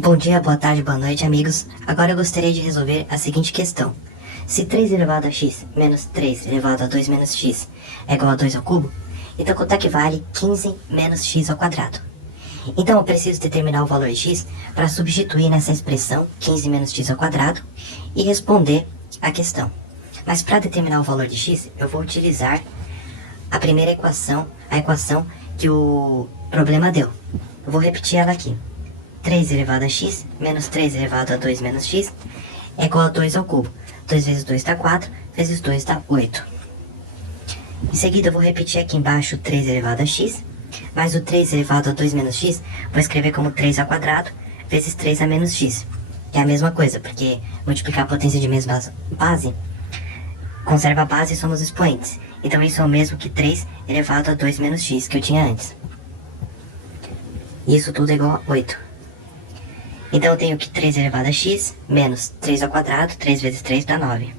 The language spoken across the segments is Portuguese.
Bom dia, boa tarde, boa noite, amigos. Agora eu gostaria de resolver a seguinte questão. Se 3 elevado a x menos 3 elevado a 2 menos x é igual a 2 ao cubo, então quanto é que vale 15 menos x ao quadrado? Então eu preciso determinar o valor de x para substituir nessa expressão 15 menos x ao quadrado e responder a questão. Mas para determinar o valor de x, eu vou utilizar a primeira equação, a equação que o problema deu. Eu vou repetir ela aqui. 3 elevado a x menos 3 elevado a 2 menos x é igual a 2 ao cubo. 2 vezes 2 dá 4, vezes 2 dá 8. Em seguida eu vou repetir aqui embaixo 3 elevado a x, mais o 3 elevado a 2 menos x, vou escrever como 3 ao quadrado, vezes 3 a menos x. Que é a mesma coisa, porque multiplicar a potência de mesma base, conserva a base e somos expoentes. Então isso é o mesmo que 3 elevado a 2 menos x que eu tinha antes. Isso tudo é igual a 8. Então eu tenho que 3 elevado a x menos 3 ao quadrado, 3 vezes 3 dá 9.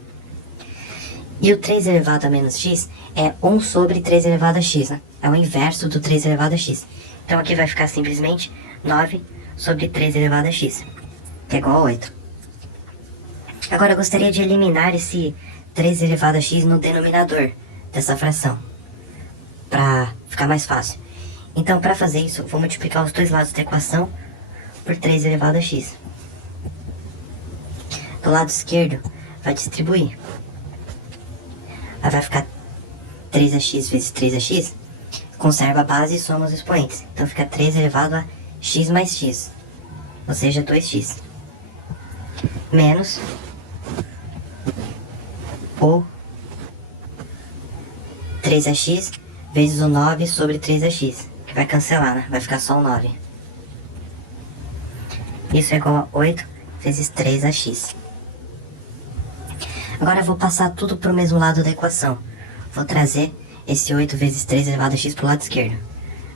E o 3 elevado a menos x é 1 sobre 3 elevado a x, né? É o inverso do 3 elevado a x. Então aqui vai ficar simplesmente 9 sobre 3 elevado a x, que é igual a 8. Agora eu gostaria de eliminar esse 3 elevado a x no denominador dessa fração, para ficar mais fácil. Então para fazer isso, eu vou multiplicar os dois lados da equação por 3 elevado a x. Do lado esquerdo vai distribuir. Aí vai ficar 3ax vezes 3ax. Conserva a base e soma os expoentes. Então fica 3 elevado a x mais x. Ou seja, 2x. Menos o 3ax vezes o 9 sobre 3ax. Que vai cancelar, né? Vai ficar só o 9. Isso é igual a 8 vezes 3ax. Agora eu vou passar tudo para o mesmo lado da equação. Vou trazer esse 8 vezes 3 elevado a x para o lado esquerdo.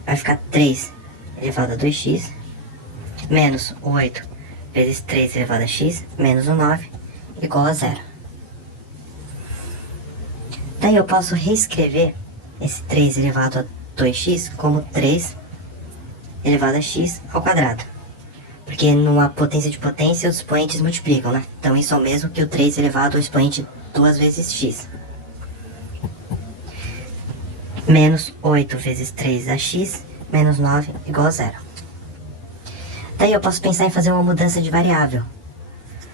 Vai ficar 3 elevado a 2x, menos o 8 vezes 3 elevado a x, menos o 9, igual a 0. Daí eu posso reescrever esse 3 elevado a 2x como 3 elevado a x ao quadrado. Porque numa potência de potência os expoentes multiplicam, né? Então isso é o mesmo que o 3 elevado ao expoente 2 vezes x. Menos 8 vezes 3ax, menos 9, igual a 0. Daí eu posso pensar em fazer uma mudança de variável.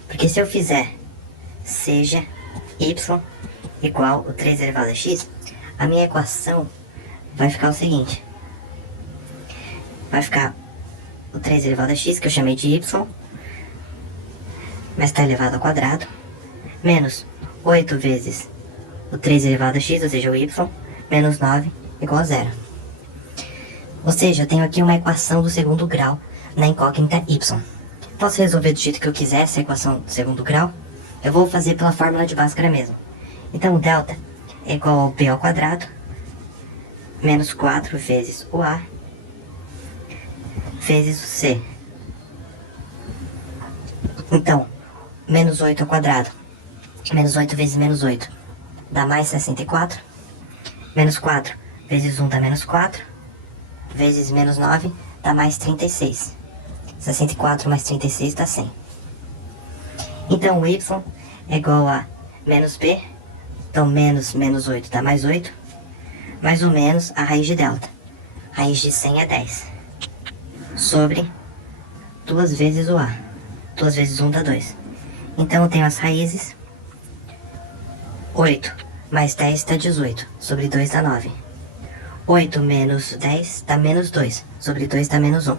Porque se eu fizer seja y igual o 3 elevado a x, a minha equação vai ficar o seguinte. Vai ficar o 3 elevado a x, que eu chamei de y, mas está elevado ao quadrado, menos 8 vezes o 3 elevado a x, ou seja, o y, menos 9, igual a 0. Ou seja, eu tenho aqui uma equação do segundo grau na incógnita y. Posso resolver do jeito que eu quiser essa equação do segundo grau? Eu vou fazer pela fórmula de Bhaskara mesmo. Então, o delta é igual ao b ao quadrado, menos 4 vezes o a, vezes o c. Então, menos 8 ao quadrado, menos 8 vezes menos 8, dá mais 64. Menos 4 vezes 1 dá menos 4, vezes menos 9 dá mais 36. 64 mais 36 dá 100. Então, o y é igual a menos b, então menos 8 dá mais 8, mais ou menos a raiz de delta. Raiz de 100 é 10. Sobre 2 vezes o a. 2 vezes 1 dá 2. Então eu tenho as raízes. 8 mais 10 dá 18. Sobre 2 dá 9. 8 menos 10 dá menos 2. Sobre 2 dá menos 1.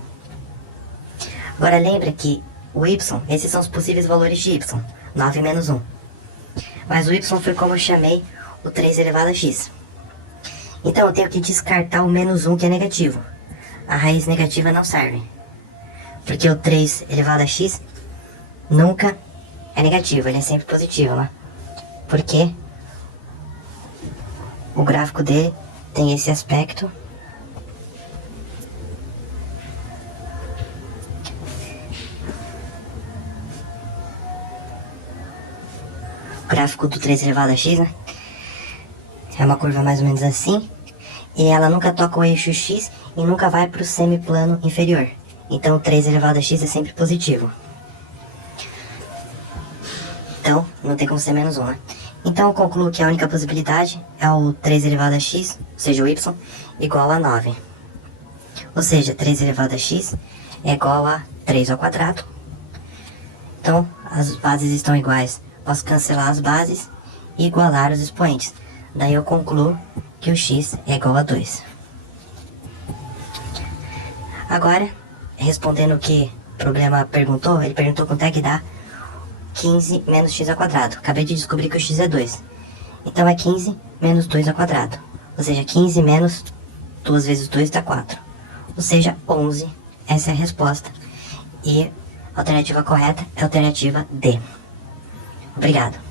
Agora lembra que o y, esses são os possíveis valores de y. 9 menos 1. Mas o y foi como eu chamei o 3 elevado a x. Então eu tenho que descartar o menos 1 que é negativo. A raiz negativa não serve. Porque o 3 elevado a x nunca é negativo, ele é sempre positivo, né? Porque o gráfico dele tem esse aspecto. O gráfico do 3 elevado a x, né? É uma curva mais ou menos assim. E ela nunca toca o eixo x e nunca vai para o semiplano inferior. Então 3 elevado a x é sempre positivo. Então não tem como ser menos 1, né? Então eu concluo que a única possibilidade é o 3 elevado a x, ou seja, o y, igual a 9. Ou seja, 3 elevado a x é igual a 3 ao quadrado. Então, as bases estão iguais. Posso cancelar as bases e igualar os expoentes. Daí eu concluo que o x é igual a 2. Agora, respondendo o que o problema perguntou, ele perguntou quanto é que dá 15 menos x ao quadrado. Acabei de descobrir que o x é 2. Então é 15 menos 2 ao quadrado. Ou seja, 15 menos 2 vezes 2 dá 4. Ou seja, 11. Essa é a resposta. E a alternativa correta é a alternativa D. Obrigado.